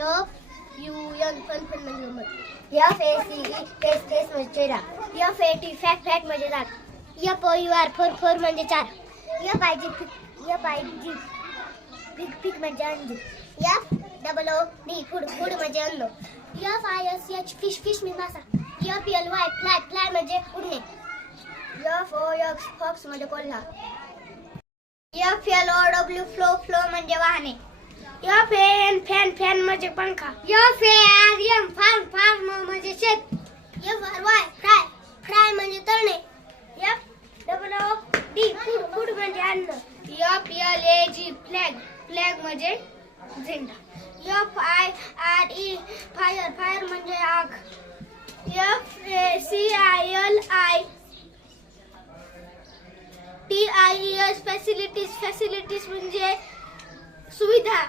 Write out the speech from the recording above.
FUN fun fun म्हणजे गंमत. FACE face face म्हणजे चेहरा. FAT फॅट फॅट म्हणजे दात. FOUR फोर फोर म्हणजे चार. FIG फिग फिग म्हणजे अंडी. FOOD फूड फूड म्हणजे अन्न. FISH फिश फिश म्हणजे मासा. FLY फ्लाय फ्लाय म्हणजे उडणे. FOX फॉक्स म्हणजे कोल्हा. FLOW फ्लो फ्लो म्हणजे वाहने. FAN फॅन फॅन म्हणजे पंखा. FARM फार्म फार्म म्हणजे शेत. FRY फ्राय फ्राय म्हणजे तळणे. FOOD फूड फूड म्हणजे अन्न. FLAG फ्लॅग फ्लॅग म्हणजे झेंडा. FIRE फायर फायर म्हणजे आग. FACILI TIES फॅसिलिटीज फॅसिलिटीज म्हणजे सुविधा.